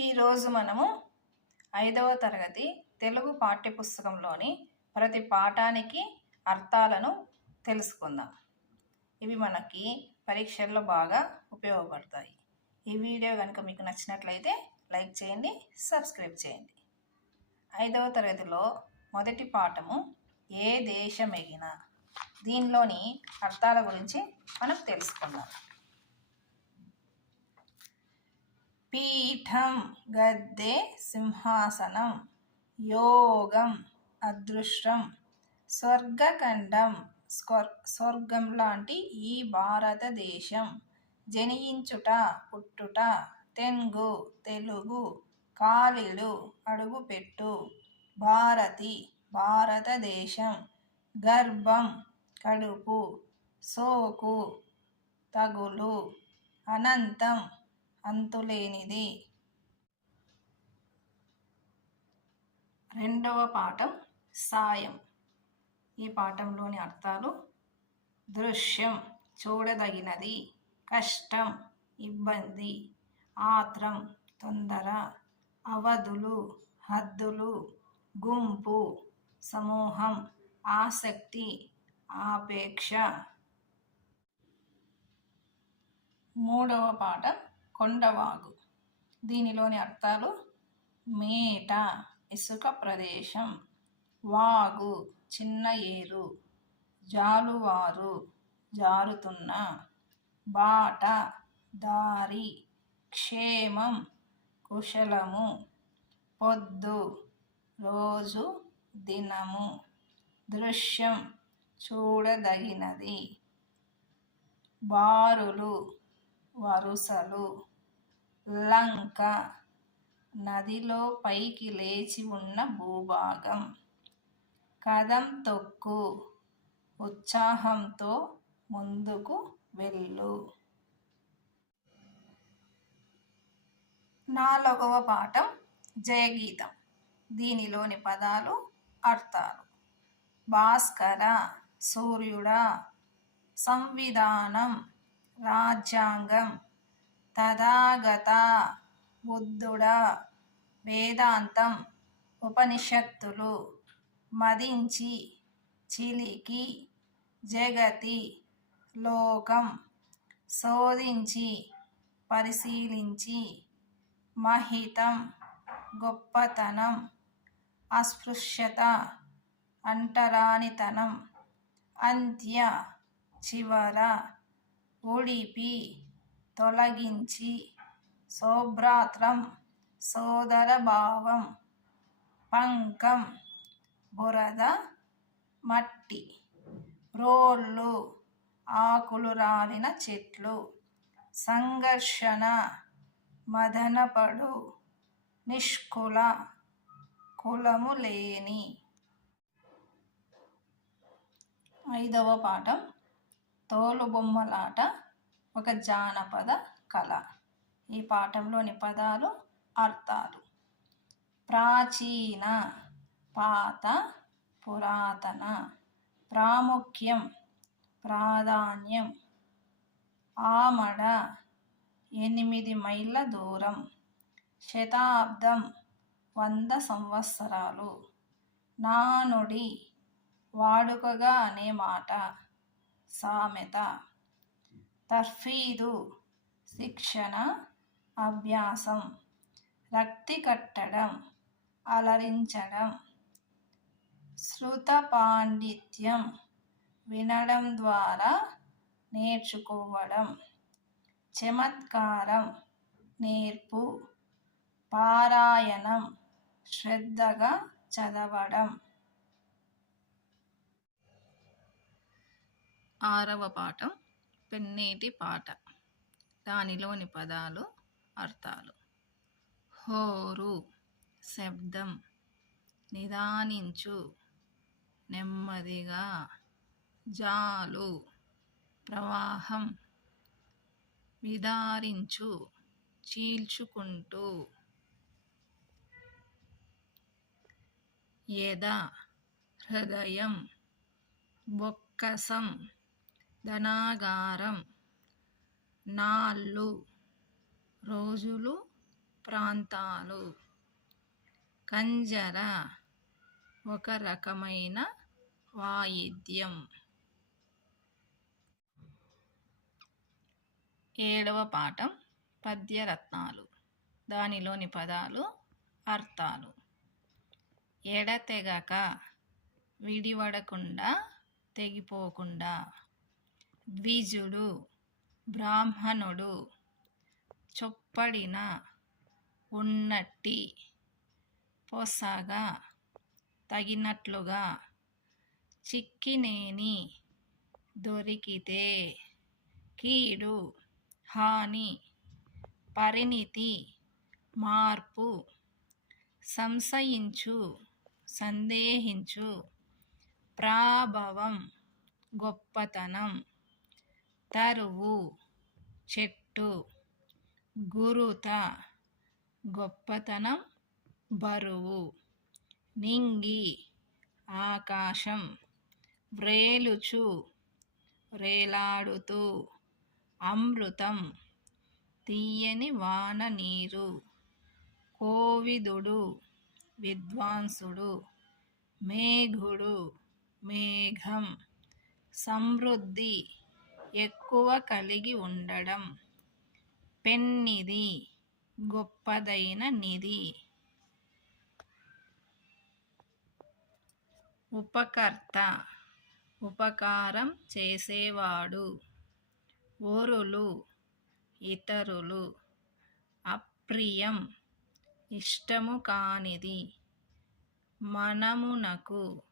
ఈరోజు మనము ఐదవ తరగతి తెలుగు పాఠ్యపుస్తకంలోని ప్రతి పాఠానికి అర్థాలను తెలుసుకుందాం. ఇవి మనకి పరీక్షల్లో బాగా ఉపయోగపడతాయి. ఈ వీడియో కనుక మీకు నచ్చినట్లయితే లైక్ చేయండి సబ్స్క్రైబ్ చేయండి. ఐదవ తరగతిలో మొదటి పాఠము ఏ దేశమెగిన దీనిలోని అర్థాల గురించి మనం తెలుసుకుందాం. పీఠం గద్దె సింహాసనం యోగం అదృష్టం స్వర్గఖండం స్వర్ స్వర్గం లాంటి ఈ భారతదేశం. జనించుట పుట్టుట తెంగు తెలుగు కాలిలు అడుగుపెట్టు. భారతి భారతదేశం. గర్భం కడుపు సోకు తగులు అనంతం అంతులేనిది. రెండవ పాఠం సాయం. ఈ పాఠంలోని అర్థాలు దృశ్యం చూడదగినది కష్టం ఇబ్బంది ఆత్రం తొందర అవధులు హద్దులు గుంపు సమూహం ఆసక్తి ఆపేక్ష. మూడవ పాఠం కొండవాగు. దీనిలోని అర్థాలు మేట ఇసుక ప్రదేశం వాగు చిన్న ఏరు జాలువారు జారుతున్న బాట దారి క్షేమం కుశలము పొద్దు రోజు దినము దృశ్యం చూడదగినది బారులు వరుసలు లంక నదిలో పైకి లేచి ఉన్న భూభాగం. కదం తొక్కు ఉత్సాహంతో ముందుకు వెళ్ళు. నాలుగవ పాఠం జయగీతం. దీనిలోని పదాలు అర్థాలు. భాస్కర సూర్యుడా సంవిధానం రాజ్యాంగం తథాగత బుద్ధుడ వేదాంతం ఉపనిషత్తులు మదించి చిలికి జగతి లోకం శోధించి పరిశీలించి మహితం గొప్పతనం అస్పృశ్యత అంటరానితనం అంత్య చివర ఉడిపి తొలగించి సౌభ్రాత్రం సోదరభావం పంకం బురద మట్టి రోళ్ళు ఆకులు రాలిన చెట్లు సంఘర్షణ మదనపడు నిష్కుల కులము లేని. ఐదవ పాఠం తోలుబొమ్మలాట. ఒక జానపద కళ. ఈ పాఠంలోని పదాలు అర్థాలు. ప్రాచీన పాత పురాతన ప్రాముఖ్యం ప్రాధాన్యం ఆమడ ఎనిమిది మైళ్ళ దూరం శతాబ్దం వంద సంవత్సరాలు నానుడి వాడుకగా అనే మాట సామెత. తర్ఫీదు శిక్షణ అభ్యాసం రక్తి కట్టడం అలరించడం శృత పాండిత్యం వినడం ద్వారా నేర్చుకోవడం చమత్కారం నేర్పు పారాయణం శ్రద్ధగా చదవడం. ఆరవ పాఠం. పెన్నేటి పాట. దానిలోని పదాలు అర్థాలు. హోరు శబ్దం నిదానించు నెమ్మదిగా జాలు ప్రవాహం విదారించు చీల్చుకుంటూ. యద హృదయం బొక్కసం ధనాగారం. నాళ్ళు రోజులు ప్రాంతాలు. కంజర ఒక రకమైన వాయిద్యం. ఏడవ పాఠం పద్యరత్నాలు. దానిలోని పదాలు అర్థాలు. ఎడతెగక విడివడకుండా తెగిపోకుండా ద్విజుడు బ్రాహ్మణుడు చొప్పడిన ఉన్నట్టి పొసగా తగినట్లుగా చిక్కినేని దొరికితే కీడు హాని పరిణితి మార్పు సంశయించు సందేహించు ప్రాభవం గొప్పతనం తరువు. చెట్టు. గురుత. గొప్పతనం బరువు. నింగి. ఆకాశం. వ్రేలుచు. రేలాడుతూ. అమృతం. తీయని వాన నీరు. కోవిదుడు. విద్వాంసుడు. మేఘుడు. మేఘం. సమృద్ధి. ఎక్కువ కలిగి ఉండడం. పెన్నిది గొప్పదైన నిధి. ఉపకర్త ఉపకారం చేసేవాడు. ఓరులు ఇతరులు. అప్రియం ఇష్టము కానిది. మనమునకు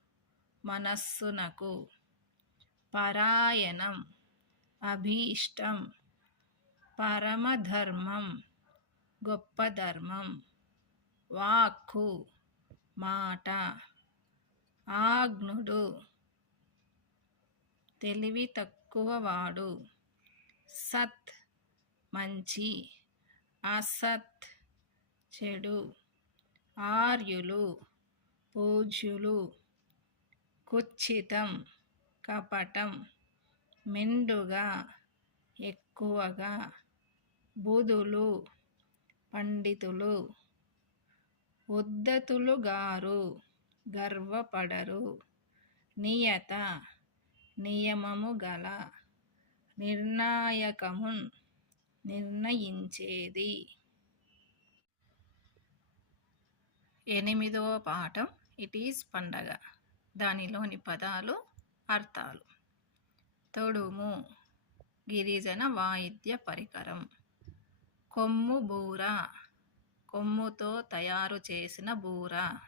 మనస్సునకు. పరాయణం అభీష్టం. పరమధర్మం. గొప్ప ధర్మం వాక్కు. మాట. ఆగ్నుడు తెలివి తక్కువవాడు. సత్. మంచి. అసత్. చెడు. ఆర్యులు. పూజ్యులు. కుచ్చితం. కపటం. మెండుగా ఎక్కువగా బుధులు పండితులు ఉద్దతులు గారు గర్వపడరు నియత నియమము గల నిర్ణాయకమున్ నిర్ణయించేది. ఎనిమిదవ పాఠం ఇట్ ఈజ్ పండగ. దానిలోని పదాలు అర్థాలు. తొడుము గిరిజన వాయిద్య పరికరం. కొమ్ము బూర కొమ్ముతో తయారు చేసిన బూర.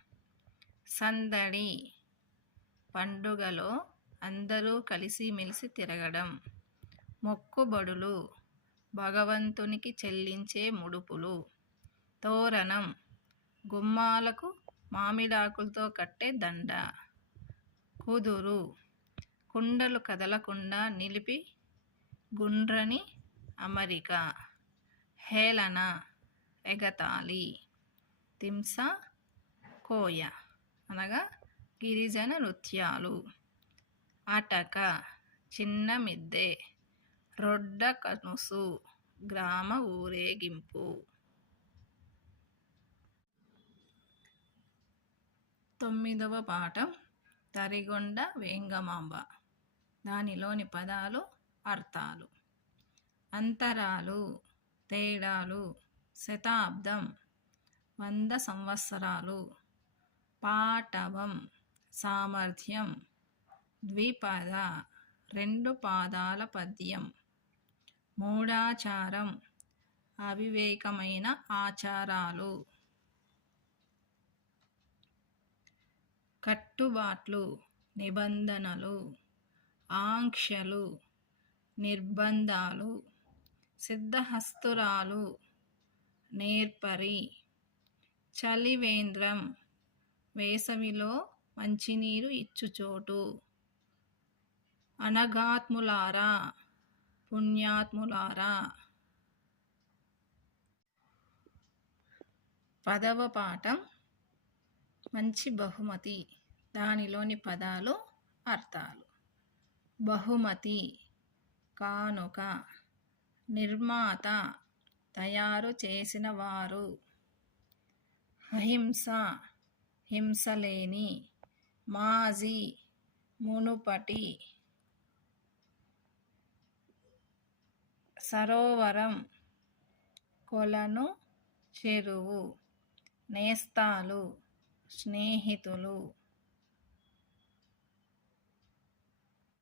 సందడి పండుగలో అందరూ కలిసిమెలిసి తిరగడం. మొక్కుబడులు భగవంతునికి చెల్లించే ముడుపులు. తోరణం గుమ్మాలకు మామిడాకులతో కట్టే దండ. కుదురు కుండలు కదలకుండా నిలిపి గుండ్రని అమరిక హేళన ఎగతాళి తింస కోయ అనగా గిరిజన నృత్యాలు. అటక చిన్న మిద్దె రొడ్డ కనుసు గ్రామ ఊరేగింపు తొమ్మిదవ పాఠం తరిగొండ వేంగమాంబ. దానిలోని పదాలు అర్థాలు. అంతరాలు తేడాలు శతాబ్దం వంద సంవత్సరాలు పాటవం సామర్థ్యం ద్విపద రెండు పాదాల పద్యం మూఢాచారం అవివేకమైన ఆచారాలు. కట్టుబాట్లు నిబంధనలు ఆంక్షలు నిర్బంధాలు సిద్ధహస్తురాలు నేర్పరి చలివేంద్రం వేసవిలో మంచినీరు ఇచ్చుచోటు అనగాత్ములారా పుణ్యాత్ములారా. పదవ పాఠం మంచి బహుమతి దానిలోని పదాలు అర్థాలు. బహుమతి. కానుక నిర్మాత తయారు చేసిన వారు. అహింస హింసలేని మాజీ మునుపటి సరోవరం కొలను చెరువు నేస్తాలు స్నేహితులు